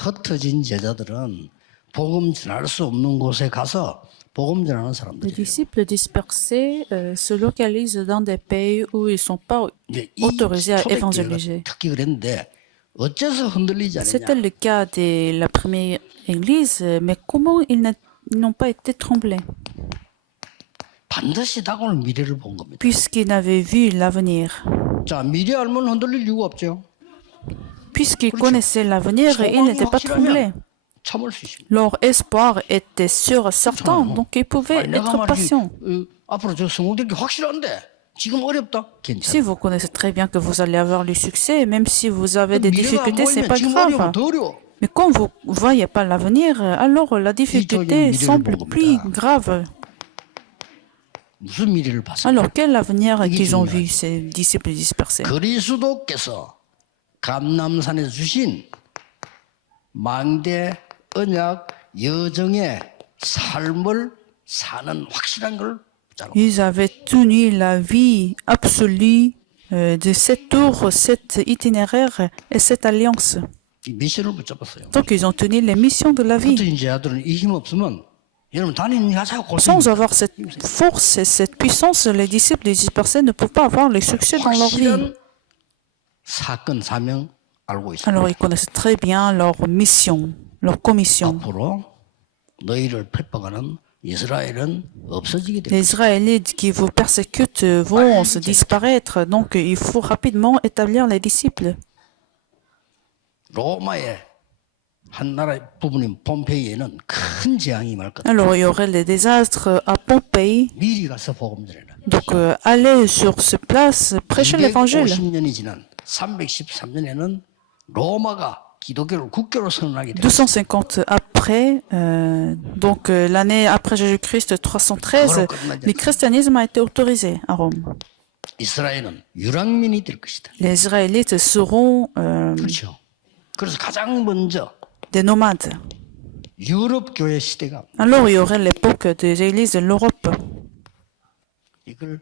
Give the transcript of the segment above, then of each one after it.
흩어진 제자들은 복음 전할 수 없는 곳에 가서 복음 전하는 Les 사람들이에요. disciples dispersés se localisent dans des pays où ils ne sont pas 이제 이 autorisés à 초대교회가 évangéliser. 특히 그랬는데 어째서 흔들리지 C'était 않느냐? le cas de la première église, mais comment ils n'ont pas été tremblés? 반드시 다가올 미래를 본 겁니다. Puisqu'ils avaient vu l'avenir. 자, 미래 알면 흔들릴 이유가 없죠. Puisqu'ils connaissaient l'avenir, ils 소망이 n'étaient pas tremblés. 확실하면 참을 수 있습니다. Leur espoir était sûr et certain, donc ils pouvaient 아니, 내가 être 말이지 patients. 앞으로 저 성공될 게 확실한데 지금 어렵다. Si 괜찮아. vous connaissez très bien que vous allez avoir le succès, même si vous avez des 미래가 안 difficultés, c'est 보이면 pas 지금 어려우면 grave. 더 어려워. Mais quand vous ne voyez pas l'avenir, alors la difficulté semble plus grave. 무슨 미래를 봤어요? Alors quel avenir qu'ils ont vu, ces disciples dispersés? 그리스도께서 감람산에 주신 망대 언약 여정의 삶을 사는 확실한 걸 붙잡고 Ils avaient tenu la vie absolue de cet tour, cet itinéraire et cette alliance. 이 미션을 붙잡았어요. Donc ils ont tenu les missions de la vie. 흩어진 제자들은 이 힘 없으면 여러분 다니는 가사가 Sans 고생입니다. avoir cette force et cette puissance, les disciples dispersés ne peuvent pas avoir le succès dans leur vie. 확실한 사건 사명 알고 있어요. Alors ils connaissent très bien leur mission, leur commission. 앞으로 너희를 핍박하는 이스라엘은 없어지게 됩니다. Les Israélites qui vous persécutent vont se disparaître, donc il faut rapidement établir les disciples. 로마의 한 나라의 부분인 폼페이에는 큰 재앙이 임할 것. Alors il y aurait les désastres à Pompéi, 미리 가서 복음 전해라. donc allez sur ce place, prêchez l'évangile. 250년이 지난 313년에는 로마가 기독교를 국교로 선언하게 됩니다. 250 après, donc l'année après Jésus-Christ, 313, le christianisme a été autorisé à Rome. 이스라엘은 유랑민이 될 것이다. Les Israélites seront 그렇죠. 그래서 가장 먼저 des nomades. 유럽 교회 시대가 Alors il y aurait l'époque des églises de l'Europe. 이걸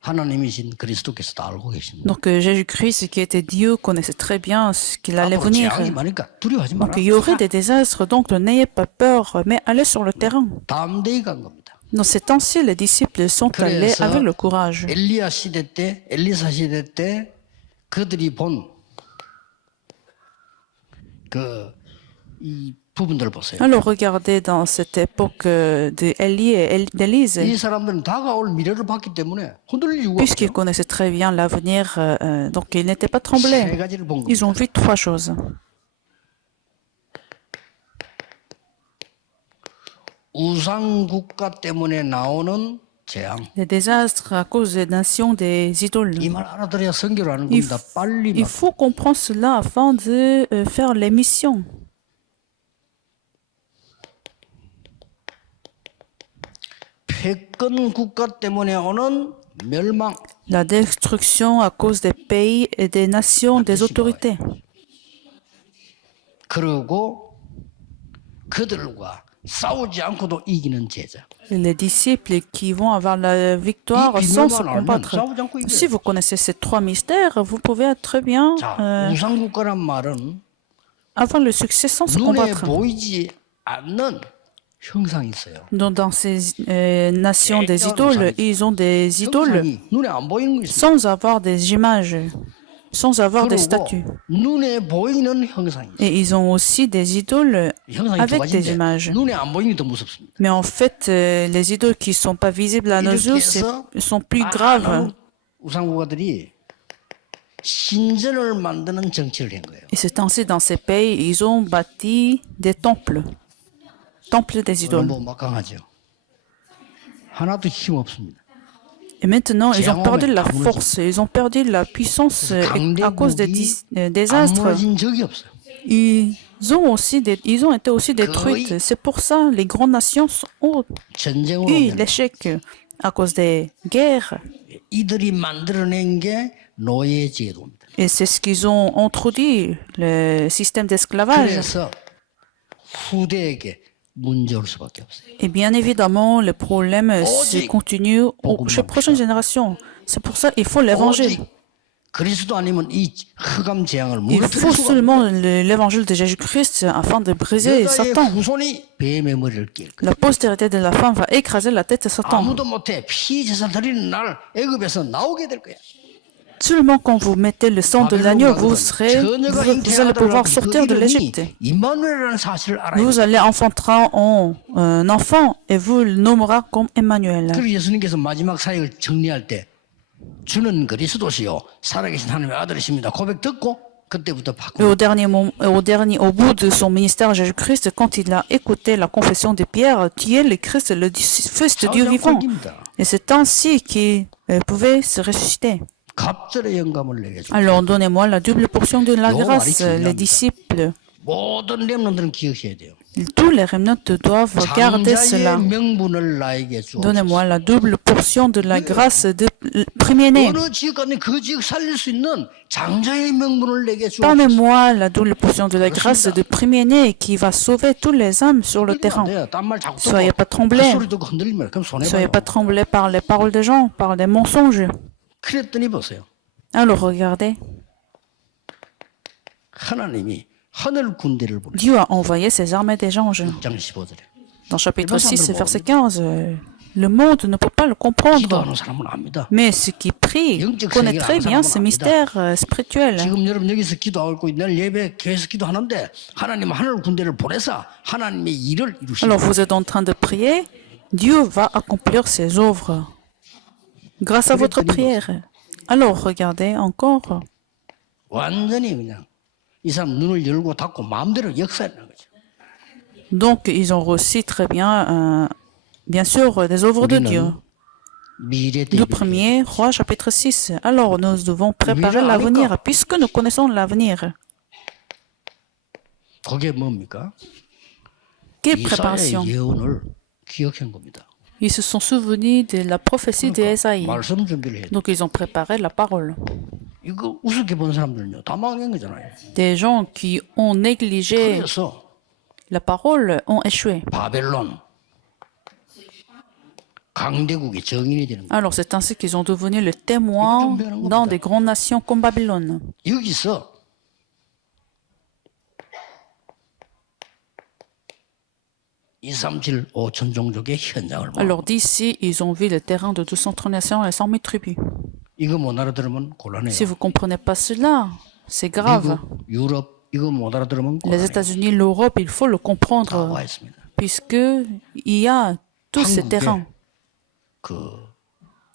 하나님이신 그리스도께서도 알고 계십니다. Donc Jésus-Christ, qui était Dieu, connaissait très bien ce qu'il allait 앞으로 venir. 재앙이 많으니까 두려워하지 마라. Donc il y aurait des désastres, donc n'ayez pas peur, mais allez sur le terrain. 담대히 간 겁니다. Dans ces temps-ci, les disciples sont allés 그래서 avec le courage. 엘리야 시대 때, 엘리사 시대 때 그들이 본 이 부분들을 보세요. Alors regardez dans cette époque d'Élie et d'Élise, 이 사람들은 다가올 미래를 봤기 때문에 흔들릴 이유가 puisqu'ils 없죠. connaissaient très bien l'avenir, donc ils n'étaient pas 세 tremblés. 가지를 본 Ils 겁니다. ont vu trois choses. 우상 국가 때문에 나오는 재앙. Les désastres à cause des nations des idoles. 이 말 알아들어야 선교를 하는 Il, 겁니다. 빨리 il 막 faut comprendre cela afin de faire les missions. 패권 국가 때문에 오는 멸망. La destruction à cause des pays et des nations des autorités. 그리고 그들과 싸우지 않고도 이기는 제자. Et les disciples qui vont avoir la victoire sans se combattre. Si vous connaissez ces trois mystères, vous pouvez très bien 자, 우상 국가란 말은 avoir le succès sans se 눈에 combattre. 보이지 않는 형상이 있어요. Dans ces nations des idoles, ils ont des idoles 형상이 눈에 안 보이는 거 있어요. sans avoir des images, sans avoir des 그리고 statues. 눈에 보이는 형상이 있어요. Et ils ont aussi des idoles 형상이 두 avec des 가지인데 images. 눈에 안 보이는 게 더 무섭습니다. Mais en fait, les idoles qui ne sont pas visibles à nos yeux sont plus graves. 우상 국가들이 신전을 만드는 정치를 한 거예요. Et c'est ainsi dans ces pays, ils ont bâti des temples des idoles. 뭐 막강하죠. 하나도 힘 없습니다. Et maintenant, ils ont perdu la force, ils ont perdu la puissance à cause des 안 désastres. 무너진 적이 없어요. Ils ont été aussi détruites. C'est pour ça que les grandes nations ont 전쟁으로 eu 오면 l'échec à cause des guerres. 이들이 만들어낸 게 노예 제도입니다. Et c'est ce qu'ils ont introduit, le système d'esclavage. 그래서 후대에게 문제 올 수밖에 없어요. Et bien évidemment, le problème se continue chez les prochaines générations. C'est pour ça qu'il faut l'évangile. 오직 그리스도 아니면 이 흑암 재앙을 Il 무너뜨릴 faut 수가 없어요. seulement l'évangile de Jésus-Christ afin de briser 여자의 Satan. 후손이 뱀의 머리를 낄 거예요. La postérité de la femme va écraser la tête de Satan. 아무도 못해 피 제사 드리는 날 애굽에서 나오게 될 거야. Seulement quand vous mettez le sang de l'agneau, vous allez pouvoir sortir de l'Égypte. 임마누엘이라는 사실을 알아야 Vous 돼요. allez enfanter un enfant et vous le nommerez comme Emmanuel. 그리고 예수님께서 마지막 사역을 정리할 때 주는 그리스도시요 살아계신 하나님의 아들이십니다. 고백 듣고 그때부터 Et 바꾸고 au bout de son ministère, Jésus-Christ, quand il a écouté la confession de Pierre, tu es le Christ, le Fils de Dieu vivant. Et c'est ainsi qu'il pouvait se ressusciter. 갑절의 영감을 내게 주. Alors donnez-moi la double portion de la grâce, les disciples. 모든 렘넌트는 기억해야 돼요. Tous les remnants doivent garder 장자의 cela. 명분을 나에게 주옵소서. Donnez-moi la double portion de la grâce de premier-né. 어느 지역 가든 그 지역 살릴 수 있는 장자의 명분을 내게 주옵소서. Donnez-moi la double portion de la grâce de premier-né qui va sauver tous les âmes sur le terrain. 딴말 자꾸 Soyez pas 듣고 troublés. 그 소리 듣고 흔들리면 그럼 손해 Soyez 봐요. pas troublés par les paroles des gens, par des mensonges. 그랬더니 보세요. Alors regardez, 하나님이 하늘 군대를 보내. Dieu a envoyé ses armées des anges. 6장 15절에. Dans chapitre 6, verset 15, le monde ne peut pas le comprendre. 기도하는 사람은 압니다. Mais ceux qui prient connaissent très bien ce mystère spirituel. 지금 여러분 여기서 기도하고 내일 예배 교회에서 기도하는데 하나님 하늘 군대를 보내사 하나님의 일을 이루시는 Alors vous êtes en train de prier, Dieu va accomplir ses œuvres grâce à votre prière. Alors regardez encore, 완전히 그냥 이 사람 눈을 열고 닫고 마음대로 역사하는 거죠. donc ils ont reçu très bien, bien sûr, des œuvres de Dieu. 미래 Le 대비 premier, Roi chapitre 6. Alors nous devons préparer l'avenir, puisque nous connaissons l'avenir. 그게 뭡니까? Quelle préparation? 이사야의 예언을 기억한 겁니다. Ils se sont souvenus de la prophétie d'Ésaïe. 말씀 준비를 해야 돼. Donc ils ont préparé la parole. 이거 우습게 본 사람들은요 다 망한 거잖아요. Des gens qui ont négligé 그래서 la parole ont échoué. 바벨론 강대국의 정인이 되는 거예요. Alors c'est ainsi qu'ils ont devenu le témoin dans des grandes nations comme Babylone. 여기서 237 5천 종족의 현장을 봐. Alors d'ici, ils ont vu le terrain de 230 nations et 100 000 tribus. 이거 못 알아들으면 곤란해요. Si vous ne comprenez pas cela, c'est grave. 미국, 유럽 이거 못 알아들으면 Les 곤란해요. États-Unis, l'Europe, il faut le 다 comprendre, 와 있습니다. puisqu'il y a tous ces terrains. 그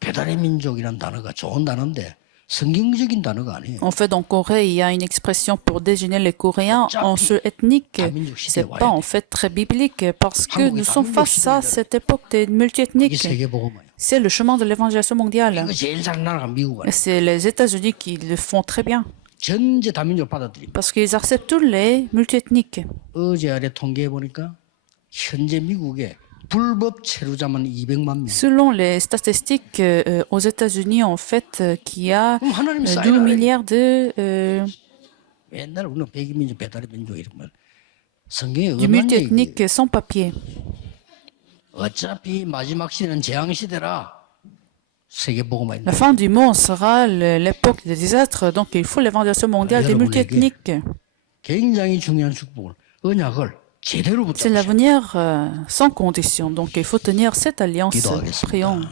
배달의 민족이라는 단어가 좋은 단어인데 성경적인 단어가 아니에요. En fait, en Corée, il y a une expression pour désigner les Coréens en jeu ethnique. C'est pas en fait très biblique parce que nous sommes face à cette époque 이게 multiethnique. 세계복음이에요. C'est le chemin de l'évangélisation mondiale. 이거 제일 잘 나라가 미국 Et 아니에요. c'est les États-Unis qui le font très bien 전제 다민족 받아들입니다. parce qu'ils acceptent tous les multiethniques. 어제 아래 통계해 보니까 현재 미국에 불법 체류자만 200만 명. Selon les statistiques aux États-Unis, en fait, qu'il y a 그럼 하나님 12 사인을 milliards de 옛날 우리는 백이민족 배달의 민족 이러면 성경에 du 음란 얘기. multiethnique sans papier. 어차피 마지막 시대는 재앙 시대라 세계복음화 La fin du monde sera l'époque des désastres, donc il faut l'évangélisation mondiale des multiethniques. 굉장히 중요한 축복을 언약을 제대로 C'est 붙잡으셔. l'avenir sans condition, donc il faut tenir cette alliance. Prions.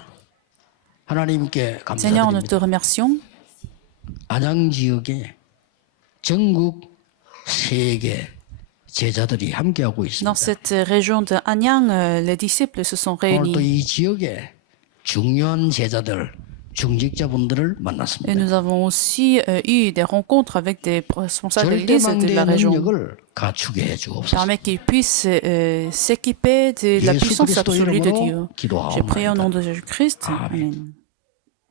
하나님께 Seigneur, nous 감사드립니다. te remercions. 안양 지역에 전국 세계 제자들이 함께하고 있습니다. Dans cette région de Anyang, les disciples se sont 오늘 réunis 또 이 지역에 중요한 제자들, 중직자분들을 et 만났습니다. nous avons aussi eu des rencontres avec des responsables de l'église de la 절대망대의 région. 능력을 갖추게 해주옵소서. Permet qu'ils puissent s'équiper de la 예수 puissance 그리스도 absolue de Dieu. 이름으로 J'ai prié au nom 기도하옵나이다. de Jésus-Christ. Amen. Amen.